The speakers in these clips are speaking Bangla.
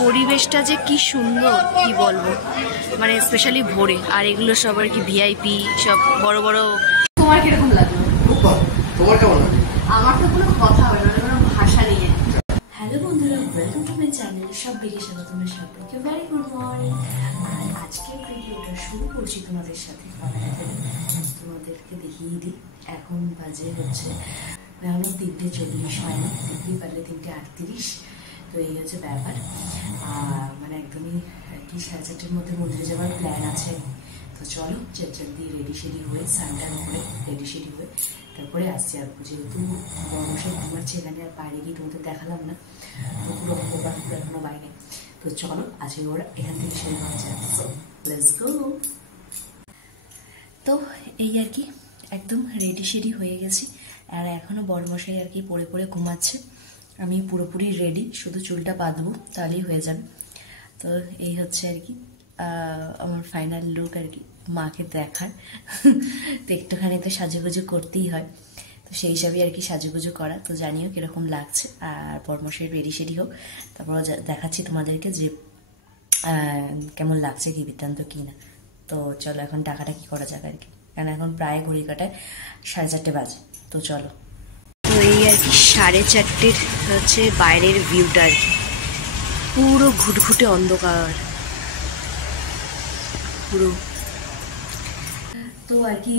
পরিবেশটা যে কি সুন্দর কি বলবো, মানে স্পেশালি ভোরে। আর এগুলো সব আর কি ভিআইপি সব বড় বড়। তোমার কিরকম লাগলো? তোমার কেমন লাগে? আমার তো কোনো কথা হবে না, কোনো ভাষা নেই। হ্যালো বন্ধুরা, ওয়েলকাম টু মাই চ্যানেল। সব বেরিয়ে সাথে তোমরা সবাইকে ভেরি গুড মর্নিং। আর আজকের ভিডিওটা শুরু করছি তোমাদের সাথে। তোমাদেরকে দেখিয়ে দিই, এখন বাজে হচ্ছে এখন 3:40 হয় না, 3 পারলে 3:38। তো এই হচ্ছে ব্যাপার। মানে একদমই কি 4:30-র মধ্যে মন্দিরে যাওয়ার প্ল্যান আছে। তো চলো জলদি রেডি শেডি হয়ে স্নান করে রেডি শেডি হয়ে তারপরে আসছি। আর যেহেতু বর্মশাই ঘুমাচ্ছে এখানে, আর বাইরে গিয়ে তোমাদের দেখালাম না, পুরো এখনো বাইরে। তো চলো আজকে ওরা এখান থেকে সেরে নেওয়া যায়। Let's go. তো এই আর কি একদম রেডি শেডি হয়ে গেছি। আর এখনো বর্মশাই আর কি পড়ে পড়ে ঘুমাচ্ছে। আমি পুরোপুরি রেডি, শুধু চুলটা বাঁধবো তাহলেই হয়ে যাবে। তো এই হচ্ছে আর কি আমার ফাইনাল লুক আর কি, মাকে দেখার। তো একটুখানি তো সাজুগুজু করতেই হয়, তো সেই হিসাবে আর কি সাজুগুজু করা। তো জানিও কিরকম লাগছে। আর পরমশের রেডি সেডি হোক, তারপর দেখাচ্ছি তোমাদেরকে যে কেমন লাগছে, কি বৃত্তান্ত কি না। তো চলো এখন টাকাটা কি করা যাক আর কি, কারণ এখন প্রায় ঘড়ি কাটায় 4:30 বাজে। তো চলো। তো এই আর কি 4:30 হচ্ছে বাইরের ভিউটা আর কি, পুরো ঘুটঘুটে অন্ধকার পুরো। তো আর কি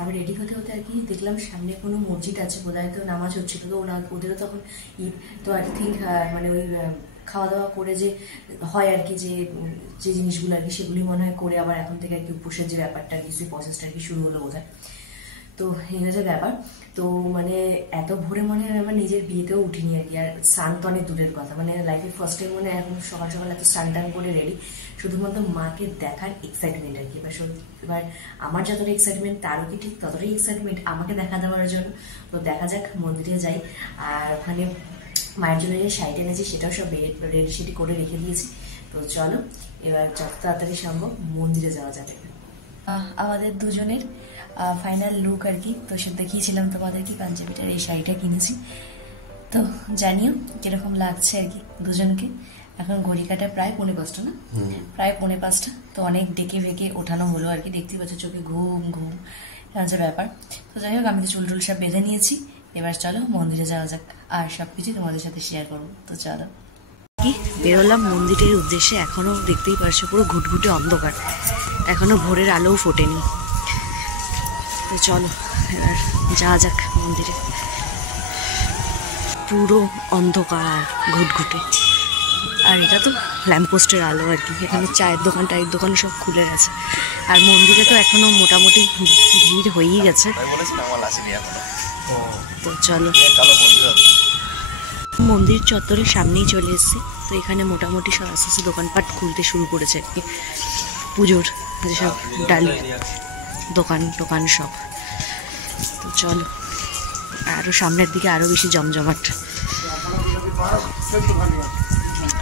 আমি রেডি হতে হতে আর কি দেখলাম সামনে কোনো মসজিদ আছে বোধহয়, তো নামাজ হচ্ছিল। তো ওদেরও তখন ঈদ, তো আই থিঙ্ক মানে ওই খাওয়া দাওয়া করে যে হয় আর কি, যে জিনিসগুলো আর কি সেগুলি মনে হয় করে আবার এখন থেকে আর কি উপোসের যে ব্যাপারটা আর কি প্রসেসটা আর কি শুরু হলো বোধহয়। তো এই হচ্ছে ব্যাপার। তো মানে এত ভোরে মনে হয় আমার নিজের বিয়েতেও উঠিনি আর কি। আর স্নান তো অনেক দূরের কথা, মানে লাইফের ফার্স্ট টাইম মনে হয় এখন সকাল সকাল এত স্নান টান করে রেডি, শুধুমাত্র মাকে দেখার এক্সাইটমেন্ট আর কি। এবার আমার যতটা এক্সাইটমেন্ট তারও কি ঠিক ততটাই এক্সাইটমেন্ট আমাকে দেখা দেওয়ার জন্য। তো দেখা যাক, মন্দিরে যাই। আর ওখানে মায়ের জন্য যে শাড়ি এনেছি সেটাও সব রেডি সেডি করে রেখে দিয়েছি। তো চলো এবার যত তাড়াতাড়ি সম্ভব মন্দিরে যাওয়া যাবে। আমাদের দুজনের ফাইনাল লুক আর কি। তো সে দেখিয়েছিলাম তোমাদের কি পাঞ্জাবিটার এই শাড়িটা কিনেছি। তো জানিও কিরকম লাগছে আর কি দুজনকে। এখন ঘড়ি কাটা প্রায় 4:45 না, প্রায় 4:45। তো অনেক ডেকে ভেকে ওঠানো হলো আর কি, দেখতেই পাচ্ছ চোখে ঘুম ঘুম হচ্ছে ব্যাপার। তো যাই হোক আমি তো চুল টুল সব বেঁধে নিয়েছি। এবার চলো মন্দিরে যাওয়া যাক, আর সবকিছু তোমাদের সাথে শেয়ার করবো। তো চলো কি বেরোলাম মন্দিরের উদ্দেশ্যে। এখনো দেখতেই পারছো পুরো ঘুটঘুটে অন্ধকার, এখনো ভোরের আলোও ফোটেনি। তো চলো এবার যাওয়া যাক মন্দিরে। পুরো অন্ধকার ঘুটঘুটে, আর এটা তো ল্যাম্পপোস্টের আলো আর কি। এখানে চায়ের দোকান টায়ের দোকান সব খুলে গেছে। আর মন্দিরে তো এখনো মোটামুটি ভিড় হয়েই গেছে। তো চলো মন্দির চত্বরের সামনেই চলে এসেছি। তো এখানে মোটামুটি সব আস্তে আস্তে দোকানপাট খুলতে শুরু করেছে আর কি, পুজোর যেসব ডালি দোকান টোকান সব। তো চলো আরও সামনের দিকে আরও বেশি জমজমাট।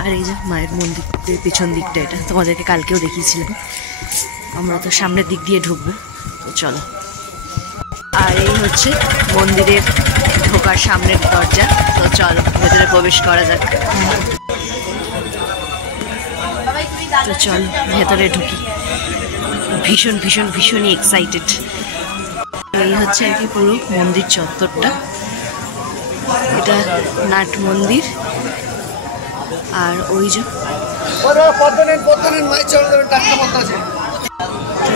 আর এই যে মায়ের মন্দিরের পেছন দিকটা, এটা তোমাদেরকে কালকেও দেখিয়েছিলাম। আমরা তো সামনের দিক দিয়ে ঢুকবো। তো চলো। আর এই হচ্ছে মন্দিরের ঢোকার সামনের দরজা। তো চলো ভেতরে প্রবেশ করা যাক। তো চলো ভেতরে ঢুকি, ভীষণ ভীষণ ভীষণই এক্সাইটেড। এই হচ্ছে আর কি পুরো মন্দির চত্বরটা। এটা নাট মন্দির। আর ওই যে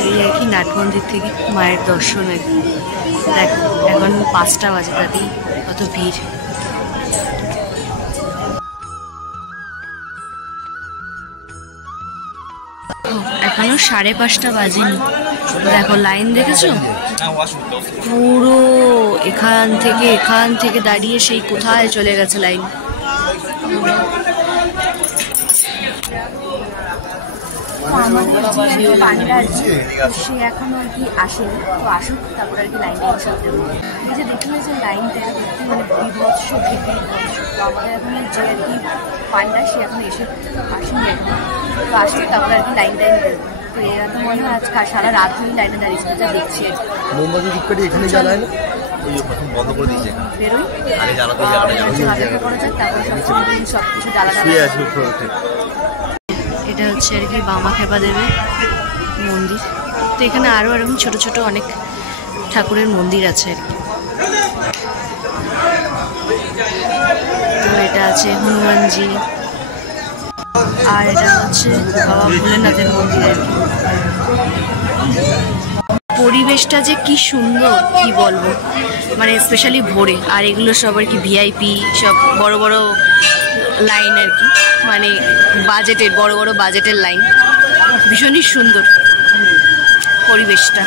এই আর কি নাট মন্দির থেকে মায়ের দর্শন আর কি। দেখো এখন 5টা বাজে, তাতেই কত ভিড়। এখনো 5:30 বাজেনি। দেখো লাইন দেখেছো, পুরো এখান থেকে দাঁড়িয়ে সেই কোথায় চলে গেছে লাইন। আমাদের যে পান্ডা আর কি সে এখনো আর কি আসেনি। তো আসুক তারপর আর কি লাইনটা হিসাব দেবো। এই যে দেখলে যে লাইনটা দেখতে মানে বিভৎস ভিড়। তো আমাদের এখন যে আর কি পান্ডা সে এখন আসেনি এখন। তো আসুক তারপর আর কি লাইন দেবো। তো এরা তো মনে হয় আজকে সারা রাত ধরে লাইনে দাঁড়িয়েছিল, যা দেখছি। মোমবাতি এখানে জ্বালায় না। ওই প্রথম বন্ধ করে দিয়েছে বেরোই আগে জ্বালাতে অপেক্ষা করা যাক, তারপর সব কিছু ডালা এটা হচ্ছে আর কি বামাখ্যাপা দেবের মন্দির। তো এখানে আরও এরকম ছোট ছোট অনেক ঠাকুরের মন্দির আছে আর কি। তো এটা আছে হনুমানজি, আর এটা হচ্ছে বাবা ভোলেনাথের মন্দির আর কি। পরিবেশটা যে কি সুন্দর কি বলবো, মানে স্পেশালি ভোরে। আর এগুলো সব আর কি ভিআইপি, সব বড় বড় লাইন আর কি, মানে বাজেটের বড় বড় বাজেটের লাইন। ভীষণই সুন্দর পরিবেশটা।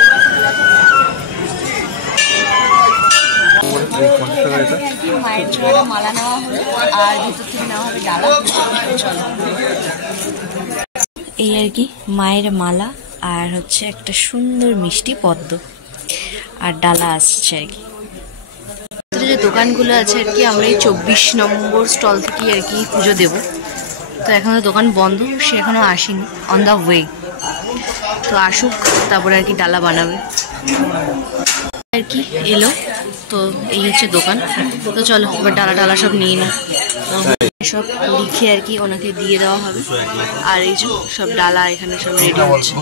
মায়ের জন্য মালা নেওয়া হলো আর ভিতর থেকে নেওয়া হবে ডালা। চলো, এই আর কি মায়ের মালা আর হচ্ছে একটা সুন্দর মিষ্টি পদ্ম আর ডালা আসছে আর কি। যে দোকানগুলো আছে আর কি, আমরা এই 24 নম্বর স্টল থেকে আর কি পুজো দেব। তো এখনো দোকান বন্ধ, সে এখনো আসেনি, অন দ্য ওয়ে। তো আসুক, তারপরে আর কি ডালা বানাবে আর কি। এলো তো এই হচ্ছে দোকান। তো চলো এবার ডালা ডালা সব নিয়ে নিই, সব লিখে আর কি ওনাকে দিয়ে দেওয়া হবে। আর এই যে সব ডালা এখানে সব রেডি হচ্ছে।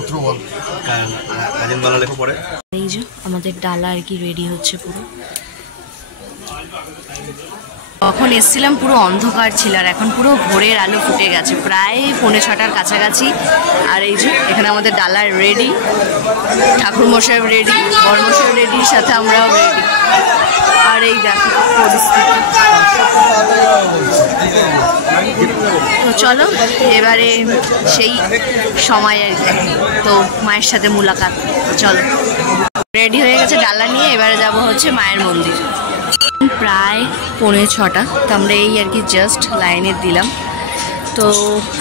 এই যে আমাদের ডালা আর কি রেডি হচ্ছে পুরো। তখন এসছিলাম পুরো অন্ধকার ছিল, আর এখন পুরো ভোরের আলো ফুটে গেছে, প্রায় 5:45 কাছাকাছি। আর এই যে এখানে আমাদের ডালা রেডি, ঠাকুরমশাই রেডি, বড়মশাই রেডি, সাথে আমরাও রেডি। আর এই দেখো পরিস্থিতি। তো চলো এবারে সেই সময় আর কি, তো মায়ের সাথে মুলাকাত। চলো, রেডি হয়ে গেছে ডালা নিয়ে, এবারে যাব হচ্ছে মায়ের মন্দির। প্রায় 5:45, তো আমরা এই আর কি জাস্ট লাইনে দিলাম। তো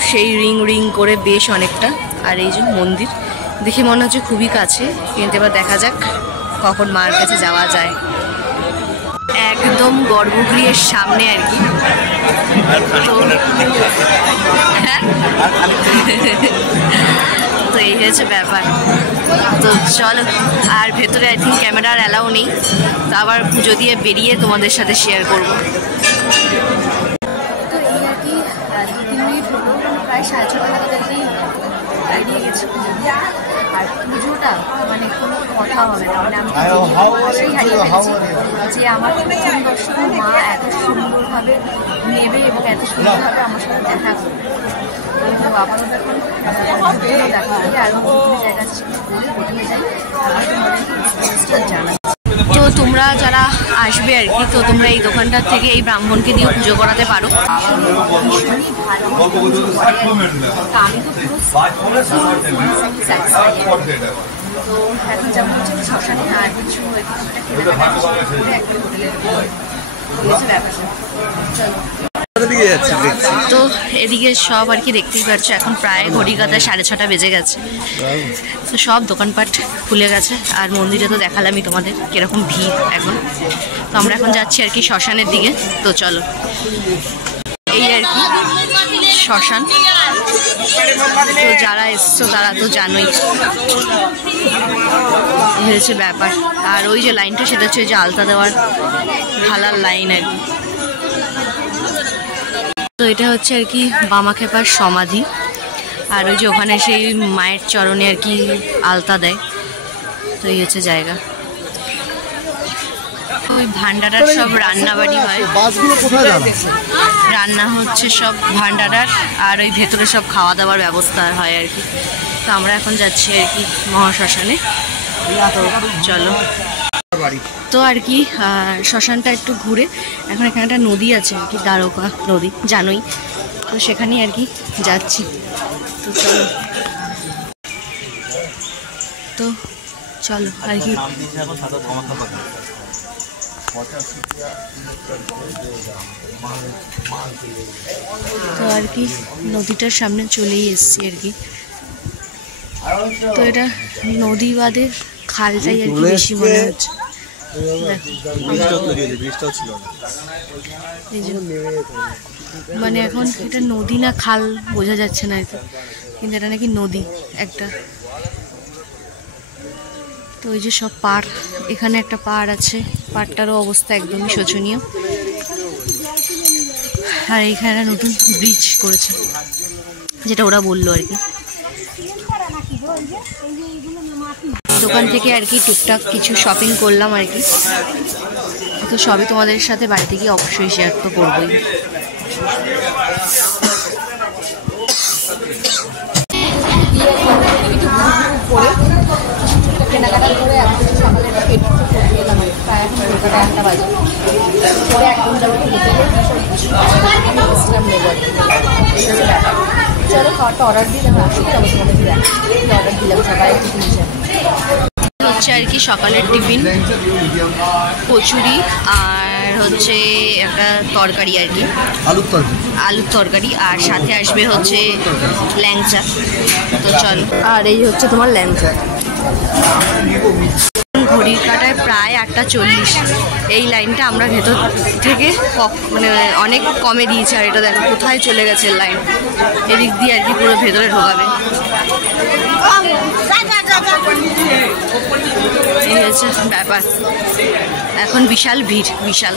সেই রিং রিং করে বেশ অনেকটা। আর এই যে মন্দির দেখে মনে হচ্ছে খুবই কাছে, কিন্তু এবার দেখা যাক কখন মায়ের কাছে যাওয়া যায়। একদম গর্ভগৃহের সামনে আর কি। তো এই হয়েছে ব্যাপার। তো চলো, আর ভেতরে আই থিঙ্ক ক্যামেরার অ্যালাউ নেই, তো আবার পুজো দিয়ে বেরিয়ে তোমাদের সাথে শেয়ার করব। তো এই আর কি 2-3 মিনিট হলো, প্রায় 6:30 নাগাদ বেরিয়ে গেছি পুজো দিয়ে। আর পুজোটা মানে কোনো কথা হবে না, মানে আমি সেই হারিয়ে ফেলছি যে আমার প্রথম দর্শন মা এত সুন্দরভাবে নেবে এবং এত সুন্দরভাবে আমার সাথে দেখা করবে। তো আপাতত এখন দেখা হবে, আরও জায়গা আছে বলে প্রথমে যাই, জানা। তো তোমরা যারা আসবে আর কি, তো তোমরা এই দোকানটার থেকে এই ব্রাহ্মণকে দিয়ে পুজো করাতে পারো। তো এখন যেমন হচ্ছে শ্মশানে আর কিছু তো এদিকে সব আর কি দেখতেই পাচ্ছ, এখন প্রায় ঘড়ি কাঁটা 6:30 বেজে গেছে। তো সব দোকানপাট খুলে গেছে, আর মন্দিরে তো দেখালামই তোমাদের কিরকম ভিড় এখন। তো আমরা এখন যাচ্ছি আর কি শ্মশানের দিকে। তো চলো, এই আর কি শ্মশান। তো যারা এসছো তারা তো জানোই হয়েছে ব্যাপার। আর ওই যে লাইনটা, সেটা হচ্ছে যে আলতা দেওয়ার ঢালার লাইন আর কি। তো এটা হচ্ছে আর কি বামাখ্যাপার সমাধি, আর ওই যে ওখানে সেই মায়ের চরণে আর কি আলতা দেয়। তো এই হচ্ছে জায়গা। ওই ভান্ডারার সব রান্নাবাড়ি হয়, রান্না হচ্ছে সব ভান্ডারার, আর ওই ভেতরে সব খাওয়া দাওয়ার ব্যবস্থা হয় আর কি। তো আমরা এখন যাচ্ছি আর কি মহাশ্মশানে। তো চলো, তো আর কি শ্মশানটা একটু ঘুরে, এখন এখানে একটা নদী আছে আর কি, দ্বারকা নদী জানোই, তো সেখানেই আর কি যাচ্ছি। তো চলো, তো চলো আর কি। তো আর কি নদীটার সামনে চলেই এসছি আর কি। তো এটা নদী বাদে খালটাই আর কি বেশি মনে হচ্ছে। মানে এখন এটা নদী না খাল বোঝা যাচ্ছে না আর কি, কিন্তু এটা নাকি নদী একটা। তো ওই যে সব পাড়, এখানে একটা পাড় আছে, পাড়টারও অবস্থা একদমই শোচনীয়। আর এইখানে নতুন ব্রিজ করেছে, যেটা ওরা বললো আর কি। দোকান থেকে আর কি টুকটাক কিছু শপিং করলাম আর কি। তো সবই তোমাদের সাথে বাড়িতে গিয়ে অবশ্যই শেয়ার তো করবোই। কেনাকাটা করে এখন সকালে এলাম প্রায় এখন কলকাতা 1টা বাজে। পরে একদম যাবো চলো খাওয়ারটা অর্ডার দিয়ে দেবো। আসি তবে তোমাদের অর্ডার দিলাম সবাই হচ্ছে আর কি সকালের টিফিন, কচুরি আর হচ্ছে একটা তরকারি আর কি, আলুর তরকারি, আর সাথে আসবে হচ্ছে ল্যাংচা। তো চল, আর এই হচ্ছে তোমার ল্যাংচা। ঘড়ির কাটায় প্রায় 8:40। এই লাইনটা আমরা ভেতর থেকে মানে অনেক কমে দিয়েছি, আর এটা দেখো কোথায় চলে গেছে লাইন। এদিক দিয়ে আর কি পুরো ভেতরে ঢোকাবে। এই হচ্ছে ব্যাপার, এখন বিশাল ভিড়, বিশাল।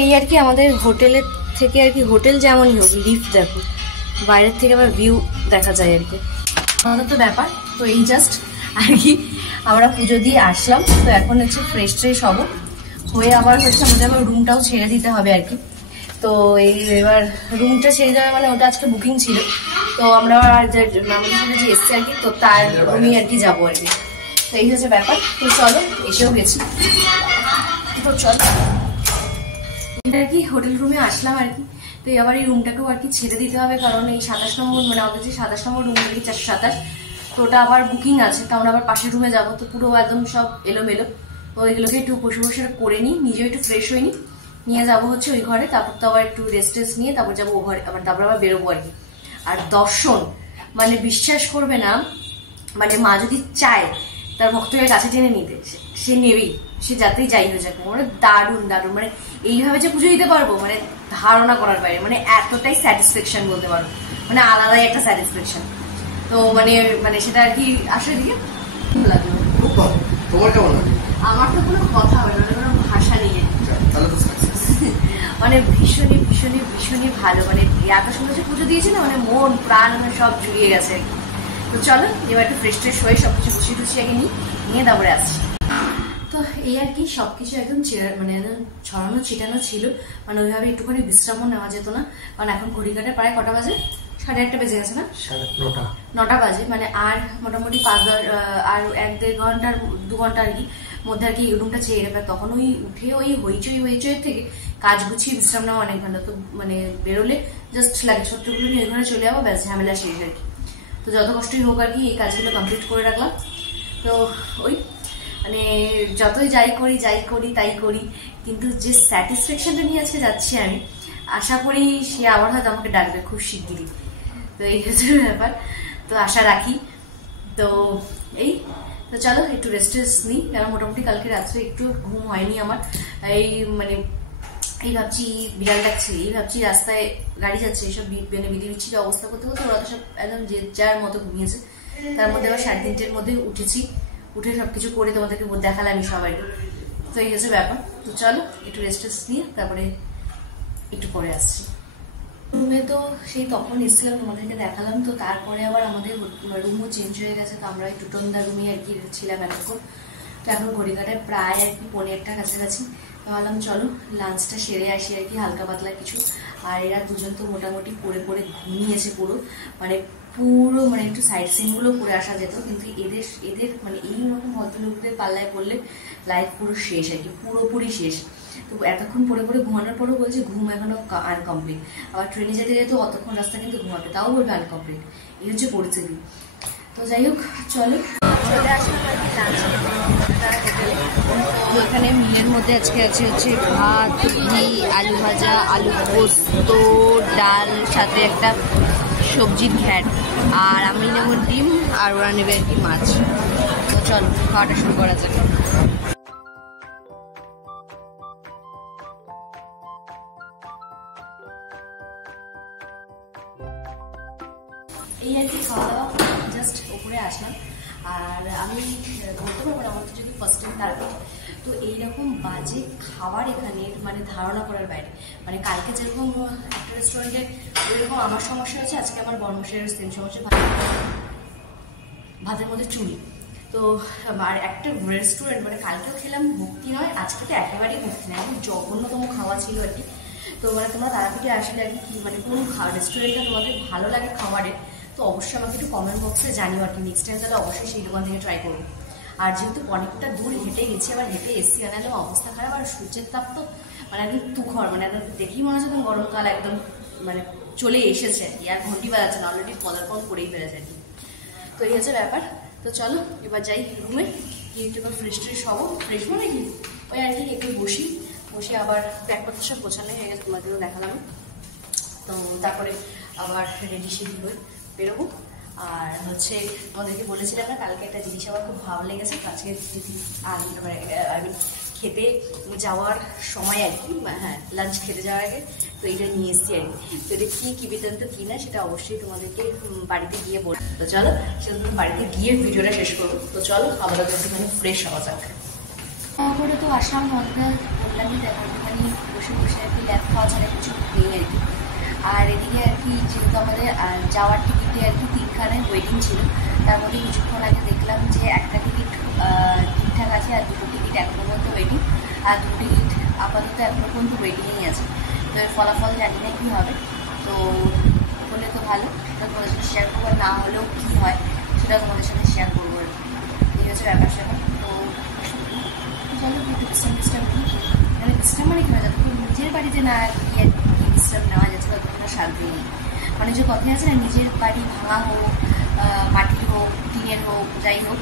এই আর কি আমাদের হোটেলের থেকে আর কি, হোটেল যেমনই হোক লিফট দেখো, বাইরের থেকে আবার ভিউ দেখা যায় আর কি। আমাদের তো ব্যাপার তো এই জাস্ট আর কি আমরা পুজো দিয়ে আসলাম। তো এখন হচ্ছে ফ্রেশ ট্রেশ হবো, হয়ে আবার হচ্ছে আমাদের আবার রুমটাও ছেড়ে দিতে হবে আর কি। তো এই এবার রুমটা ছেড়ে দেওয়া মানে ওটা আজকে বুকিং ছিল, তো আমরা আমাদের সাথে যে এসছে আর কি, তো তার রুমেই আর কি যাবো আর কি। তো এই হচ্ছে ব্যাপার। তো চলো, এসেও গেছি, তো চলো আর কি হোটেল রুমে আসলাম আর কি। তো আবার এই রুমটাকেও আর কি ছেড়ে দিতে হবে, কারণ এই 27 নম্বর মানে আমাদের যে 27 নম্বর রুম আর কি 427, তো ওটা আবার বুকিং আছে। তো আমরা আবার পাশের রুমে যাবো, তো পুরো একদম সব এলোমেলো। তো এগুলোকে একটু বসে বসে করে নিই, নিজেও একটু ফ্রেশ হয়ে নিই, নিয়ে যাবো হচ্ছে ওই ঘরে। তারপর তো আবার একটু রেস্ট নিয়ে তারপর যাবো ও ঘরে, আবার তারপর আবার বেরোবো আর কি। আর দর্শন মানে বিশ্বাস করবে না, মানে মা যদি চায় তার ভক্তকে কাছে টেনে নিতে, সে নেবেই, সে যাতেই যাই হয়ে যাবে। মানে দারুণ দারুণ, মানে এইভাবে যে পুজো দিতে পারবো মানে ধারণা করার বাইরে, মানে এতটাই স্যাটিসফ্যাকশন বলতে পারবো, মানে আলাদাই একটা স্যাটিসফ্যাকশন। তো মানে মানে সেটা আর কি আসলে দিকে লাগলো। তোমার কেমন লাগে? আমার তো কোনো কথা হবে না, কোনো ভাষা নেই, মানে ভীষণই ভীষণই ভীষণই ভালো। মানে এত সুন্দর যে পুজো দিয়েছে না, মানে মন প্রাণ সব জুড়িয়ে গেছে। তো চলো এবার একটু ফ্রেশ ট্রেশ হয়ে সবকিছু গুছিয়ে টুছিয়ে আগে নিয়ে তারপরে আসছি। তো এই আর কি সবকিছু একদম মানে একদম ছড়ানো ছিটানো ছিল, মানে ওইভাবে একটুখানি বিশ্রামও নেওয়া যেত না। কারণ এখন ঘড়ি কাটে প্রায় কটা বাজে, 8:30 বেজে গেছে না, 9টা বাজে। মানে আর মোটামুটি 5-10 আর 1-1.5 ঘন্টার 2 ঘন্টা আর কি মধ্যে আর কি রুমটা ছেড়ে যাবে। তখন ওই উঠে ওই হইচইয়ের থেকে কাজ গুছিয়ে বিশ্রাম নেওয়া অনেক ঘন্টা। তো মানে বেরোলে জাস্ট লাগেজপত্রগুলো নিয়ে ওই ঘরে চলে যাবো, ব্যাস ঝামেলা শেষ আর কি। তো যত কষ্টই হোক আর কি এই কাজগুলো কমপ্লিট করে রাখলাম। তো ওই মানে যতই যাই করি তাই করি, কিন্তু যে স্যাটিসফ্যাকশনটা নিয়ে আজকে যাচ্ছি আমি, আশা করি সে আবার হয়তো আমাকে ডাকবে খুব শিগগিরই। তো এই হচ্ছে ব্যাপার, তো আশা রাখি। তো এই তো চলো একটু রেস্ট নিই, কারণ মোটামুটি কালকে রাত্রে একটু ঘুম হয়নি আমার। এই মানে এই ভাবছি বিড়াল ডাকছে, এই ভাবছি রাস্তায় গাড়ি যাচ্ছে, এইসব মানে বিধি বিচ্ছিন্ন অবস্থা করতে করতে ওরা তো সব একদম যে যার মতো ঘুমিয়েছে। তার মধ্যে আবার 3:30-র মধ্যে উঠেছি, উঠে সবকিছু করে তোমাদেরকে দেখালাম আমি সবাইকে। তো এই হচ্ছে ব্যাপার। তো চলো একটু রেস্ট নিয়ে তারপরে একটু পরে আসছি রুমে। তো সেই তখন এসেছিলাম তোমাদেরকে দেখালাম। তো তারপরে আবার আমাদের রুমও চেঞ্জ হয়ে গেছে, তো আমরা এই টুটনদার রুমে আর কি ছিলাম এতক্ষণ। তো এখন ঘড়ি কাটায় প্রায় আর কি 1:45 কাছাকাছি। তো ভাবলাম চলো লাঞ্চটা সেরে আসি আর কি, হালকা পাতলা কিছু। আর এরা দুজন তো মোটামুটি পড়ে ঘুমিয়েছে পুরো, মানে মানে একটু সাইড সিনগুলো করে আসা যেত, কিন্তু এদের মানে এইরকম ভদ্রলোকদের পাল্লায় পড়লে লাইফ পুরো শেষ আর কি, পুরোপুরি শেষ। তো এতক্ষণ পড়ে ঘুমানোর পরেও বলছে ঘুম এখনো আনকমপ্লিট। আবার ট্রেনে যেতে যেতে অতক্ষণ রাস্তা কিন্তু ঘুমাবে, তাও বলবে আনকমপ্লিট। এই হচ্ছে পরিস্থিতি। তো যাই হোক চলো এখানে মিলের মধ্যে আজকে আছে হচ্ছে ভাত, ঘি, আলু ভাজা, আলু পোস্ত, ডাল, সাথে একটা সবজির ঘ্যাট, আর আমি নেব ডিম, আর ওরা নেবে আর কি মাছ। তো চলো খাওয়াটা শুরু করা যাক। এই আর কি খাওয়া দাওয়া জাস্ট ওপরে আসলাম। আর আমি বলতে পারবো না, আমার যদি ফার্স্ট টাইম তারাপীঠ, তো এইরকম বাজে খাবার এখানে মানে ধারণা করার বাইরে। মানে কালকে যেরকম একটা রেস্টুরেন্টে ওইরকম আমার সমস্যা হচ্ছে, আজকে আমার বর্মশের সেম সমস্যা, ভাতের মধ্যে চুনি। তো আর একটা রেস্টুরেন্ট মানে কালকেও খেলাম ভক্তি নয়, আজকে তো একেবারেই ভক্তি নয়, একদম জঘন্যতম খাওয়া ছিল আর কি। তো মানে তোমরা তারাপীঠে আসলে আর কি মানে কোন রেস্টুরেন্টটা তোমাদের ভালো লাগে খাবারের, তো অবশ্যই আমাকে একটু কমেন্ট বক্সে জানিও আর কি। নেক্সট টাইম তাহলে অবশ্যই সেই দোকান থেকে ট্রাই করবো। আর যেহেতু অনেকটা দূর হেঁটে গেছি, আবার হেঁটে এসছি, আনালে অবস্থা খারাপ। আর সূর্যের তাপ তো মানে একদম তুখর, মানে একদম দেখেই মনে হচ্ছে একদম গরমকাল একদম মানে চলে এসেছে আর কি। আর ঘন্টি বাজাচ্ছে না, অলরেডি পদার্পণ করেই ফেলেছে আর কি। তো এই হচ্ছে ব্যাপার। তো চলো এবার যাই রুমে গিয়ে একটু ফ্রেশ ট্রেশ হবো, ফ্রেশ মানে কি ওই আর কি একটু বসে আবার ব্যাগপত্র সব গোছানো হয়ে গেছে, তোমাদেরও দেখালাম। তো তারপরে আবার রেডি সেডি হয়ে বেরোবো। আর হচ্ছে তোমাদেরকে বলেছিলাম না কালকে একটা জিনিস আমার খুব ভালো লেগেছে, আজকে আমি খেতে যাওয়ার সময় আর কি, হ্যাঁ লাঞ্চ খেতে যাওয়ার আগে তো এইটা নিয়ে এসেছি আর কি। তো এটা কী বৃত্তান্ত কী না সেটা অবশ্যই তোমাদেরকে বাড়িতে গিয়ে বলবো। তো চলো সেটা তুমি বাড়িতে গিয়ে ভিডিওটা শেষ করবো। তো চলো খাবার দাবার একটুখানি ফ্রেশ হওয়া যাক। তারপরে তো আসলাম মধ্যে বললামই দেখো একটুখানি বসে বসে আর কি ল্যাব খাওয়া ছাড়া কিছু নেই আর কি। আর এদিকে আর কি যেহেতু আমাদের যাওয়ার টিকিটে আর কি 3খানে ওয়েটিং ছিল, তার মধ্যে কিছুক্ষণ আগে দেখলাম যে একটা টিকিট ঠিকঠাক আছে আর 2টো টিকিট এখনো পর্যন্ত ওয়েটিং, আর 2টো টিকিট আপাতত এখনো পর্যন্ত ওয়েটিংয়েই আছে। তো এর ফলাফল জানি না কী হবে, তো হলে তো ভালো, সেটা তোমাদের সাথে শেয়ার করবো, না হলেও কী হয় সেটা তোমাদের সাথে শেয়ার করবো আর কি। এই হচ্ছে ব্যাপার স্যাপার। তো চলো একটু বিশ্রাম নিই। মানে বিশ্রাম মানে কী হয়, যতক্ষণ নিজের বাড়িতে না গিয়ে বিশ্রাম নেওয়া যাচ্ছে ততক্ষণ শান্তি নেই। মানে যে কথা আছে না, নিজের বাড়ি ভাঙা হোক, মাটির হোক, টিনের হোক, যাই হোক,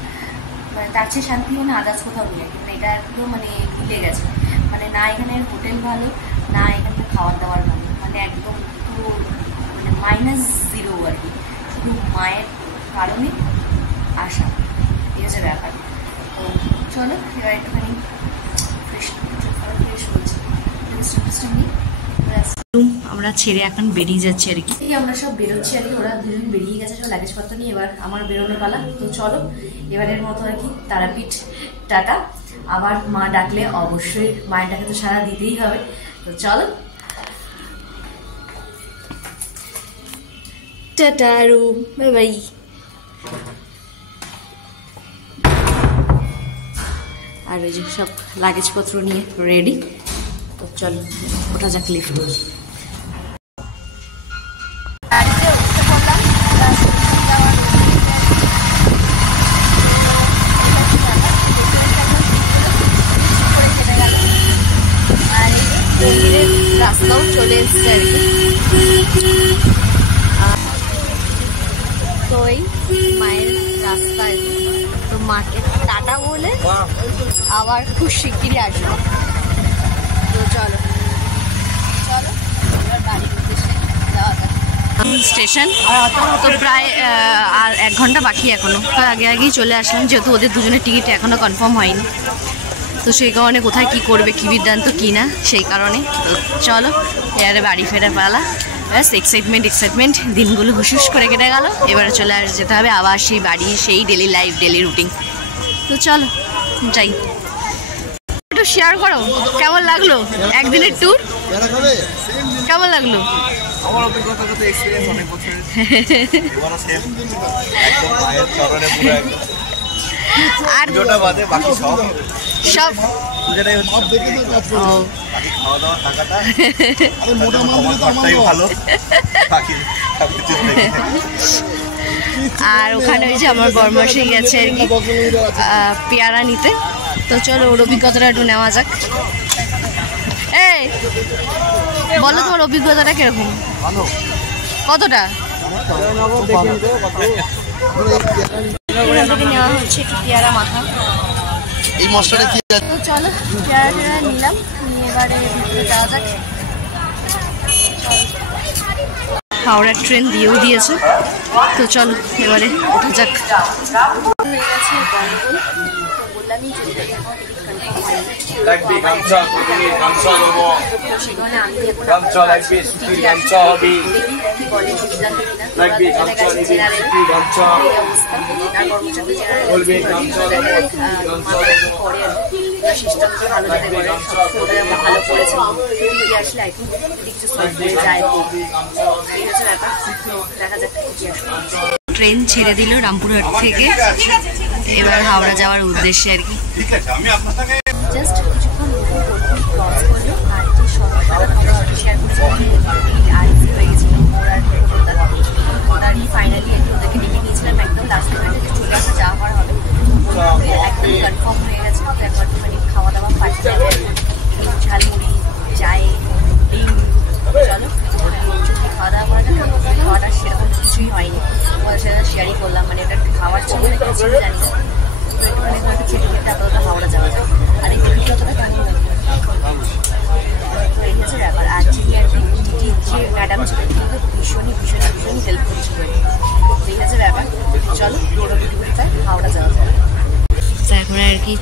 মানে তার চেয়ে শান্তি মানে আদার্স কোথাও নেই। কিন্তু এটা একদম মানে মিলে গেছে, মানে না এখানের হোটেল ভালো, না এখানে খাওয়ার দাওয়ার ভালো, মানে একদম পুরো মানে -0 আর কি। শুধু মায়ের কারণে আসা, এই হচ্ছে ব্যাপার। তো চলো এবার একটুখানি ফ্রেশ হচ্ছে, বিশ্রাম নিই। আমরা ছেড়ে এখন বেরিয়ে যাচ্ছি আর কি। আমরা সব বেরোচ্ছি আর কি, ওরা দুজন বেরিয়ে গেছে সব লাগেজপত্র নিয়ে, এবার আমার বেরোনোর পালা। তো চলো এবারের মতো আর কি তারাপীঠ টাটা। আবার মা ডাকলে অবশ্যই মায়ের ডাকে তো সাড়া দিতেই হবে। তো চলো টাটা রুম, বাই বাই। আর ওই যে সব লাগেজপত্র নিয়ে রেডি। তো চলো ওঠা যাক লিফট। রাস্তাও চলে এসছে আর কি। তো এই মায়ের রাস্তা আর কি। তো মাকে টাটা বলে আবার খুব শিগগিরই আসবো। তো চলো এবার বাড়ির উদ্দেশ্যে যাওয়া যাক। স্টেশন তো প্রায় আর 1 ঘন্টা বাকি এখনো, তো আগেই চলে আসলাম যেহেতু ওদের দুজনের টিকিট এখনো কনফার্ম হয়নি। তো সেই কারণে কোথায় কি করবে, কি বৃত্তান্ত কি না, সেই কারণে তো চলো এবারে বাড়ি ফেরার পালা। ব্যাস এক্সাইটমেন্ট দিনগুলো হুসুস করে কেটে গেল, এবারে চলে যেতে হবে আবার সেই বাড়ি, সেই ডেলি লাইফ, ডেলি রুটিন। তো চলো যাই। একটু শেয়ার করো কেমন লাগলো একদিনের ট্যুর, কেমন লাগলো? আমার অভিজ্ঞতা তো এক্সপেরিয়েন্স অনেক বছরের, এবারও সেম একদম মায়ের চরণে পুরো একদম। আর যেটা বাদে বাকি সব যেটাই হচ্ছে বাকি খাওয়া দাওয়া থাকাটা মোটামুটি ভালো বাকি আর ওখানে ওই যে আমার বরমাসে গেছে আর কি পেয়ারা নিতে। তো চলো ওর অভিজ্ঞতাটা একটু নেওয়া যাক। এই বলো তোমার অভিজ্ঞতাটা কিরকম, কতটা? নেওয়া হচ্ছে একটু পেয়ারা মাথা, এই মশলাটা কি? তো চলো পেয়ারা নিলাম, নিয়ে এবারে যাওয়া যাক। হাওড়ার ট্রেন দিয়েও দিয়েছে, তো চলো এবারে ওঠা যাক। হয়ে গেছে বললামই টিকিট কনফার্ম লাগবে গামছা তুমি গামছা দেব সেখানে আমি এখন গামছা লাগবে সুতির গামছা হবে কি বলে সিদ্ধান্ত কিনা লাগবে গামছা নিবে সুতির গামছা বলবে গামছা দেব গামছা দেব পরে সিস্টেমটা ভালো যেতে করে ওটা আমরা ভালো করেছি যদি আসলে আই থিঙ্ক কিছু সলভ হয়ে যায় এই হচ্ছে ব্যাপার দেখা যাক কি আসলে। ট্রেন ছেড়ে দিল রামপুরহাট থেকে, এবার হাওড়া যাওয়ার উদ্দেশ্যে আর কি। জাস্ট কিছুক্ষণ ক্রস করলো আর যে সবাই শেয়ার করছে আইসি হয়ে গেছিল ওর আর ফাইনালি ওদেরকে ডেকে নিয়েছিলাম একদম লাস্ট মোমেন্টে যে চলে আসা যাওয়া করা হবে, একদম কনফার্ম হয়ে গেছে। তো একবার মানে খাওয়া দাওয়া পাঠিয়ে যাবে, ঝালমুড়ি চায়ে ডিম, চলো যদি খাওয়া দাওয়া করা যায়। খাওয়াটা সেরকম কিছুই হয়নি, ওদের সাথে শেয়ারই করলাম, মানে ওটা খাওয়ার ছিল না কিছু জানি না। তো একটুখানি একটু খেতে খেতে আপাতত হাওড়া যাওয়া যায়। আর এই অভিজ্ঞতাটা কেমন লাগবে তো এই হচ্ছে ব্যাপার। আর যিনি আর কি যে ম্যাডাম ছিলেন কিন্তু ভীষণই হেল্প করছিল। তো এই হচ্ছে ব্যাপার, চলো হাওড়া যাওয়া যায়। তো এখন আর কি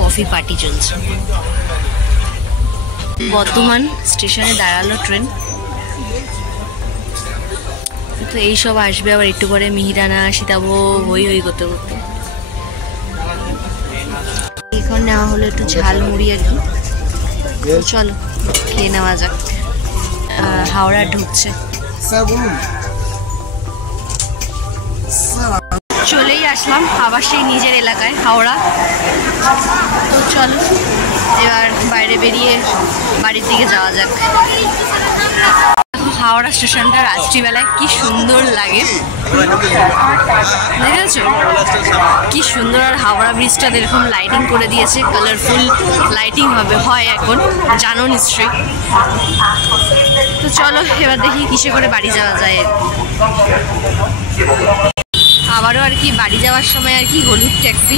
কফি পার্টি চলছে। বর্ধমান স্টেশনে দাঁড়ালো ট্রেন। তো এইসব আসবে আবার একটু পরে মিহিরানা সীতাভোগ হই করতে করতে। এখন নেওয়া হলো একটু ঝালমুড়ি আর কি, চলো খেয়ে নেওয়া যাক। হাওড়া ঢুকছে, চলেই আসলাম আবার সেই নিজের এলাকায় হাওড়া। তো চলো এবার বাইরে বেরিয়ে বাড়ির দিকে যাওয়া যাক। হাওড়া স্টেশনটা রাত্রিবেলায় কি সুন্দর লাগে, দেখেছো কি সুন্দর। আর হাওড়া ব্রিজটাতে এরকম লাইটিং করে দিয়েছে, কালারফুল লাইটিং হয় এখন, জানো নিশ্চয়ই। তো চলো এবার দেখি কিসে করে বাড়ি যাওয়া যায়। আবারও আর কি বাড়ি যাওয়ার সময় আর কি হলুদ ট্যাক্সি।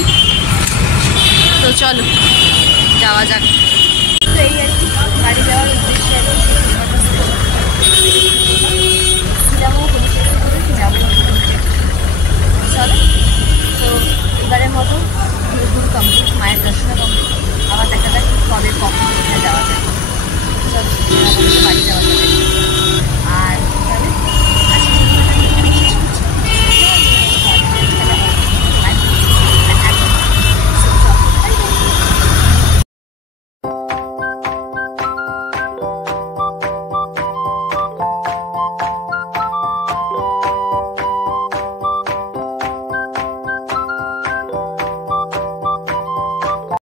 তো চলো যাওয়া যাক। তো এই আর কি বাড়ি যাওয়ার